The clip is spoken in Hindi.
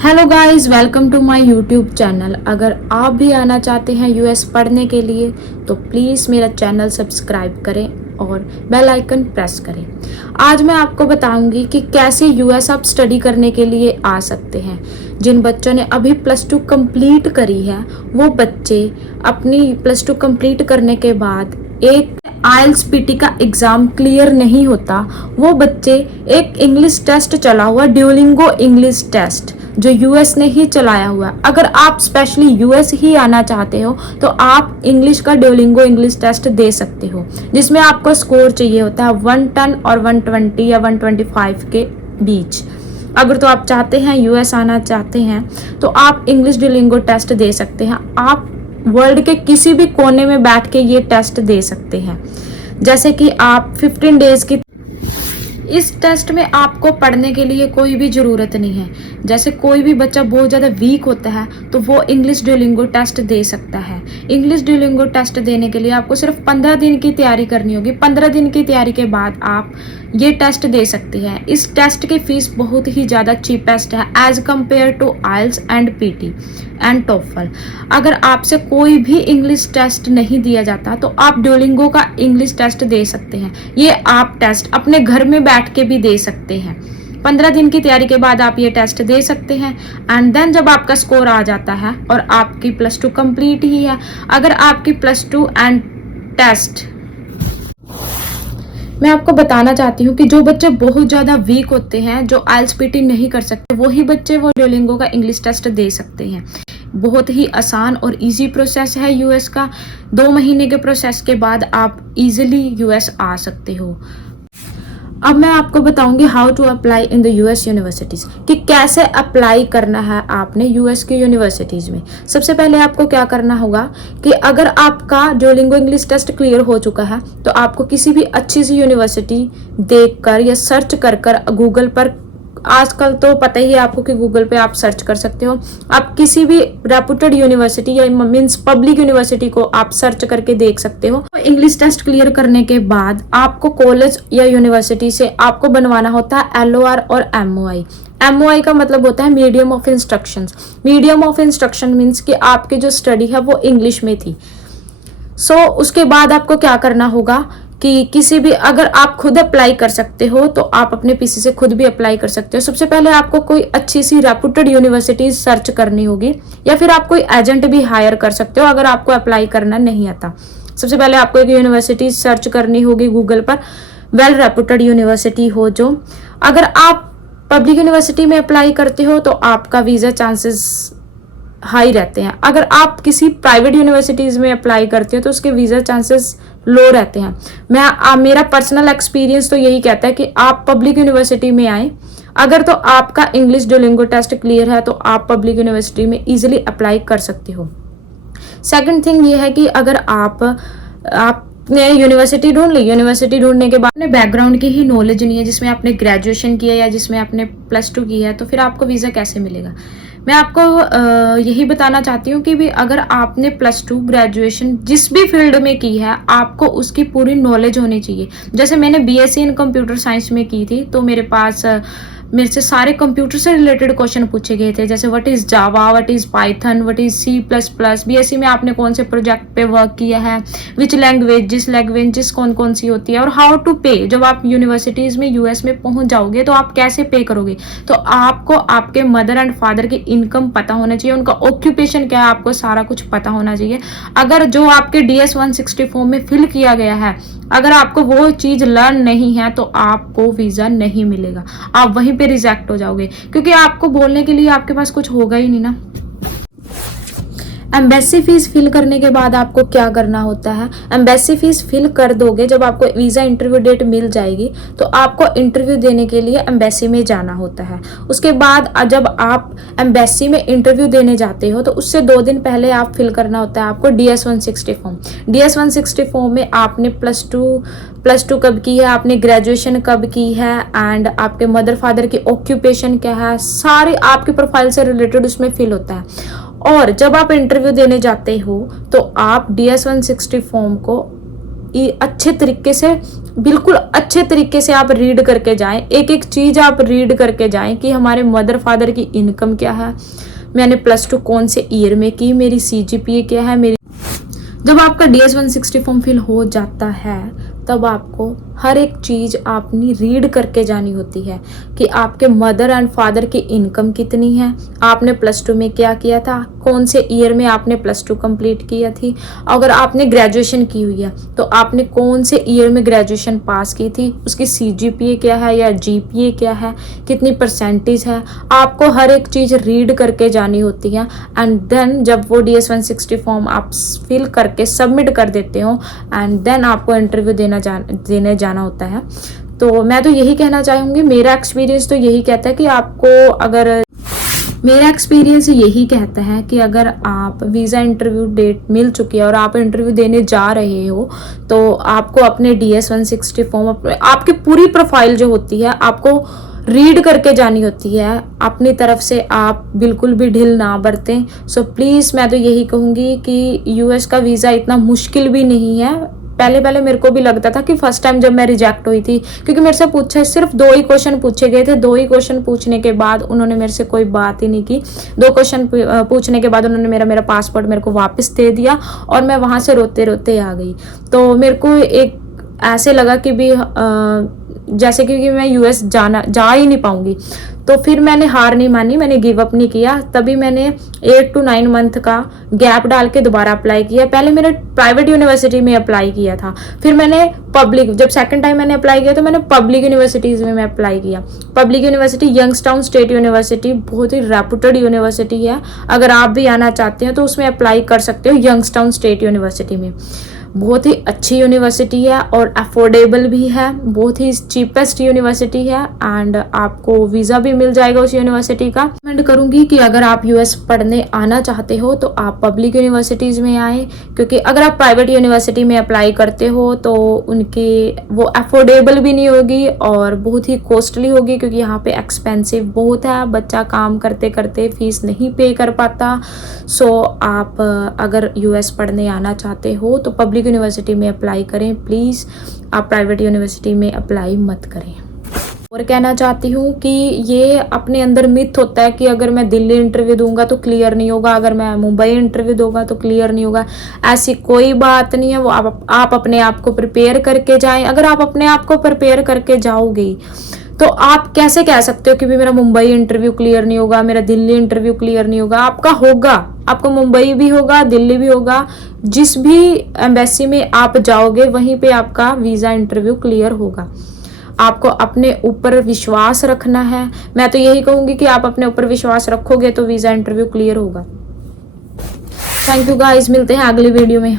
Hello guys, welcome to my YouTube channel. अगर आप भी आना चाहते हैं यूएस पढ़ने के लिए तो प्लीज़ मेरा चैनल सब्सक्राइब करें और बेल आइकन प्रेस करें। आज मैं आपको बताऊंगी कि कैसे यूएस आप स्टडी करने के लिए आ सकते हैं। जिन बच्चों ने अभी +2 कंप्लीट करी है वो बच्चे अपनी +2 कंप्लीट करने के बाद एक आइल्स पीटी का एग्ज़ाम क्लियर नहीं होता, वो बच्चे एक इंग्लिश टेस्ट चला हुआ ड्यूलिंगो इंग्लिश टेस्ट जो यूएस ने ही चलाया हुआ है। अगर आप स्पेशली यूएस ही आना चाहते हो तो आप इंग्लिश का ड्यूलिंगो इंग्लिश टेस्ट दे सकते हो, जिसमें आपको स्कोर चाहिए होता है 110 और 120 या 125 के बीच। अगर तो आप चाहते हैं यूएस आना चाहते हैं तो आप इंग्लिश ड्यूलिंगो टेस्ट दे सकते हैं। आप वर्ल्ड के किसी भी कोने में बैठ के ये टेस्ट दे सकते हैं। जैसे कि आप 15 डेज की इस टेस्ट में आपको पढ़ने के लिए कोई भी ज़रूरत नहीं है। जैसे कोई भी बच्चा बहुत ज़्यादा वीक होता है तो वो इंग्लिश ड्यूलिंगो टेस्ट दे सकता है। इंग्लिश ड्यूलिंगो टेस्ट देने के लिए आपको सिर्फ 15 दिन की तैयारी करनी होगी। 15 दिन की तैयारी के बाद आप ये टेस्ट दे सकते हैं। इस टेस्ट की फ़ीस बहुत ही ज़्यादा चीपेस्ट है as compare to IELTS and PTE and TOEFL. अगर आपसे कोई भी इंग्लिश टेस्ट नहीं दिया जाता तो आप ड्यूलिंगो का इंग्लिश टेस्ट दे सकते हैं। ये आप टेस्ट अपने घर में बैठ के भी दे सकते हैं। 15 दिन की तैयारी के बाद आप ये टेस्ट दे सकते हैं एंड देन जब आपका स्कोर आ जाता है और आपकी +2 कंप्लीट ही है, अगर आपकी +2 एंड टेस्ट मैं आपको बताना चाहती हूँ कि जो बच्चे बहुत ज़्यादा वीक होते हैं, जो आइल्स पीटी नहीं कर सकते, वही बच्चे वो ड्यूलिंगो का इंग्लिश टेस्ट दे सकते हैं। बहुत ही आसान और इजी प्रोसेस है यूएस का। 2 महीने के प्रोसेस के बाद आप इजीली यूएस आ सकते हो। अब मैं आपको बताऊंगी how to apply in the US universities, कि कैसे अप्लाई करना है आपने यूएस की यूनिवर्सिटीज़ में। सबसे पहले आपको क्या करना होगा कि अगर आपका ड्यूलिंगो इंग्लिश टेस्ट क्लियर हो चुका है तो आपको किसी भी अच्छी सी यूनिवर्सिटी देखकर या सर्च कर गूगल पर, आजकल तो पता ही है आपको कि गूगल पे आप सर्च कर सकते हो। आप किसी भी रेपुटेड यूनिवर्सिटी या मीन्स पब्लिक यूनिवर्सिटी को आप सर्च करके देख सकते हो। इंग्लिश टेस्ट क्लियर करने के बाद आपको कॉलेज या यूनिवर्सिटी से आपको बनवाना होता है LOR और MOI। MOI का मतलब होता है medium of instruction. Medium of instruction means कि आपकी जो स्टडी है वो इंग्लिश में थी। उसके बाद आपको क्या करना होगा कि किसी भी, अगर आप खुद अप्लाई कर सकते हो तो आप अपने पीसी से खुद भी अप्लाई कर सकते हो। सबसे पहले आपको कोई अच्छी सी रेपुटेड यूनिवर्सिटी सर्च करनी होगी या फिर आप कोई एजेंट भी हायर कर सकते हो अगर आपको अप्लाई करना नहीं आता। सबसे पहले आपको एक यूनिवर्सिटी सर्च करनी होगी गूगल पर, वेल रेपुटेड यूनिवर्सिटी हो जो। अगर आप पब्लिक यूनिवर्सिटी में अप्लाई करते हो तो आपका वीज़ा चांसेस हाई रहते हैं। अगर आप किसी प्राइवेट यूनिवर्सिटीज़ में अप्लाई करते हो तो उसके वीज़ा चांसेस लो रहते हैं। मेरा पर्सनल एक्सपीरियंस तो यही कहता है कि आप पब्लिक यूनिवर्सिटी में आए। अगर तो आपका इंग्लिश ड्यूलिंगो टेस्ट क्लियर है तो आप पब्लिक यूनिवर्सिटी में इजीली अप्लाई कर सकते हो। सेकंड थिंग ये है कि अगर आपने यूनिवर्सिटी ढूंढ ली, यूनिवर्सिटी ढूंढने के बाद अपने बैकग्राउंड की ही नॉलेज नहीं है, जिसमें आपने ग्रेजुएशन किया या जिसमें आपने +2 की है, तो फिर आपको वीज़ा कैसे मिलेगा। मैं आपको यही बताना चाहती हूँ कि भी अगर आपने +2 ग्रेजुएशन जिस भी फील्ड में की है आपको उसकी पूरी नॉलेज होनी चाहिए। जैसे मैंने BSc इन कंप्यूटर साइंस में की थी तो मेरे से सारे कंप्यूटर से रिलेटेड क्वेश्चन पूछे गए थे। जैसे what is Java, what is Python, what is C++। BSc में आपने कौन से प्रोजेक्ट पे वर्क किया है, विच लैंग्वेजेस कौन कौन सी होती है, और हाउ टू पे। जब आप यूनिवर्सिटीज़ में यूएस में पहुंच जाओगे तो आप कैसे पे करोगे, तो आपको आपके मदर एंड फादर की इनकम पता होना चाहिए, उनका ऑक्यूपेशन क्या है, आपको सारा कुछ पता होना चाहिए। अगर जो आपके DS 160 फॉर्म में फिल किया गया है, अगर आपको वो चीज़ लर्न नहीं है तो आपको वीज़ा नहीं मिलेगा, आप वहीं पे रिजेक्ट हो जाओगे, क्योंकि आपको बोलने के लिए आपके पास कुछ होगा ही नहीं ना। एम्बेसी फीस फिल करने के बाद आपको क्या करना होता है, एम्बेसी फीस फिल कर दोगे, जब आपको वीज़ा इंटरव्यू डेट मिल जाएगी तो आपको इंटरव्यू देने के लिए एम्बेसी में जाना होता है। उसके बाद जब आप एम्बेसी में इंटरव्यू देने जाते हो तो उससे 2 दिन पहले आप फिल करना होता है आपको DS 160 फॉर्म। DS 160 फॉर्म में आपने +2 कब की है, आपने ग्रेजुएशन कब की है, एंड आपके मदर फादर की ऑक्यूपेशन क्या है, सारे आपके प्रोफाइल से रिलेटेड उसमें फिल होता है। और जब आप इंटरव्यू देने जाते हो तो आप DS 160 फॉर्म को अच्छे तरीके से, बिल्कुल अच्छे तरीके से आप रीड करके जाएं, एक एक चीज़ आप रीड करके जाएं कि हमारे मदर फादर की इनकम क्या है, मैंने +2 कौन से ईयर में की, मेरी CGPA क्या है, मेरी। जब आपका DS 160 फॉर्म फिल हो जाता है तब आपको हर एक चीज़ आपने रीड करके जानी होती है कि आपके मदर एंड फादर की इनकम कितनी है, आपने +2 में क्या किया था, कौन से ईयर में आपने +2 कंप्लीट किया थी, अगर आपने ग्रेजुएशन की हुई है तो आपने कौन से ईयर में ग्रेजुएशन पास की थी, उसकी CGPA क्या है या GPA क्या है, कितनी परसेंटेज है, आपको हर एक चीज़ रीड करके जानी होती है। एंड देन जब वो DS 160 फॉर्म आप फिल करके सबमिट कर देते हो एंड देन आपको इंटरव्यू देने जाना होता है। तो मैं तो यही कहना चाहूँगी, मेरा एक्सपीरियंस तो यही कहता है कि आपको मेरा एक्सपीरियंस यही कहता है कि अगर आप वीज़ा इंटरव्यू डेट मिल चुकी है और आप इंटरव्यू देने जा रहे हो तो आपको अपने DS 160 फॉर्म, आपकी पूरी प्रोफाइल जो होती है आपको रीड करके जानी होती है। अपनी तरफ से आप बिल्कुल भी ढील ना बरतें। सो प्लीज़ मैं तो यही कहूँगी कि US का वीज़ा इतना मुश्किल भी नहीं है। पहले मेरे को भी लगता था कि फर्स्ट टाइम जब मैं रिजेक्ट हुई थी, क्योंकि मेरे से पूछा सिर्फ 2 ही क्वेश्चन पूछे गए थे, 2 ही क्वेश्चन पूछने के बाद उन्होंने मेरे से कोई बात ही नहीं की। 2 क्वेश्चन पूछने के बाद उन्होंने मेरा पासपोर्ट मेरे को वापस दे दिया और मैं वहाँ से रोते रोते आ गई। तो मेरे को एक ऐसे लगा कि भी जैसे कि मैं US जा ही नहीं पाऊंगी। तो फिर मैंने हार नहीं मानी, मैंने गिव अप नहीं किया। तभी मैंने 8 to 9 मंथ का गैप डाल के दोबारा अप्लाई किया। पहले मैंने प्राइवेट यूनिवर्सिटी में अप्लाई किया था, फिर मैंने पब्लिक, जब सेकंड टाइम मैंने अप्लाई किया तो मैंने पब्लिक यूनिवर्सिटीज़ में मैं अप्लाई किया। पब्लिक यूनिवर्सिटी यंगस्टाउन स्टेट यूनिवर्सिटी बहुत ही रेपुटेड यूनिवर्सिटी है। अगर आप भी आना चाहते हो तो उसमें अप्लाई कर सकते हो, यंगस्टाउन स्टेट यूनिवर्सिटी में। बहुत ही अच्छी यूनिवर्सिटी है और अफोर्डेबल भी है, बहुत ही चीपेस्ट यूनिवर्सिटी है एंड आपको वीज़ा भी मिल जाएगा उस यूनिवर्सिटी का। रिकमेंड करूँगी कि अगर आप US पढ़ने आना चाहते हो तो आप पब्लिक यूनिवर्सिटीज़ में आए, क्योंकि अगर आप प्राइवेट यूनिवर्सिटी में अप्लाई करते हो तो उनकी वो अफोर्डेबल भी नहीं होगी और बहुत ही कॉस्टली होगी, क्योंकि यहाँ पे एक्सपेंसिव बहुत है, बच्चा काम करते करते फीस नहीं पे कर पाता। सो आप अगर US पढ़ने आना चाहते हो तो पब्लिक यूनिवर्सिटी में अप्लाई करें प्लीज़, आप प्राइवेट यूनिवर्सिटी में अप्लाई मत करें। और कहना चाहती हूँ कि ये अपने अंदर मिथ होता है कि अगर मैं दिल्ली इंटरव्यू दूंगा तो क्लियर नहीं होगा, अगर मैं मुंबई इंटरव्यू दूंगा तो क्लियर नहीं होगा। ऐसी कोई बात नहीं है। वो आप अपने आप को प्रिपेयर करके जाएं। अगर आप अपने आप को प्रिपेयर करके जाओगे तो आप कैसे कह सकते हो कि भी मेरा मुंबई इंटरव्यू क्लियर नहीं होगा, मेरा दिल्ली इंटरव्यू क्लियर नहीं होगा? आपका होगा, आपको मुंबई भी होगा, दिल्ली भी होगा। जिस भी एम्बेसी में आप जाओगे वहीं पे आपका वीज़ा इंटरव्यू क्लियर होगा। आपको अपने ऊपर विश्वास रखना है। मैं तो यही कहूँगी कि आप अपने ऊपर विश्वास रखोगे तो वीज़ा इंटरव्यू क्लियर होगा। थैंक यू गाइस, मिलते हैं अगली वीडियो में।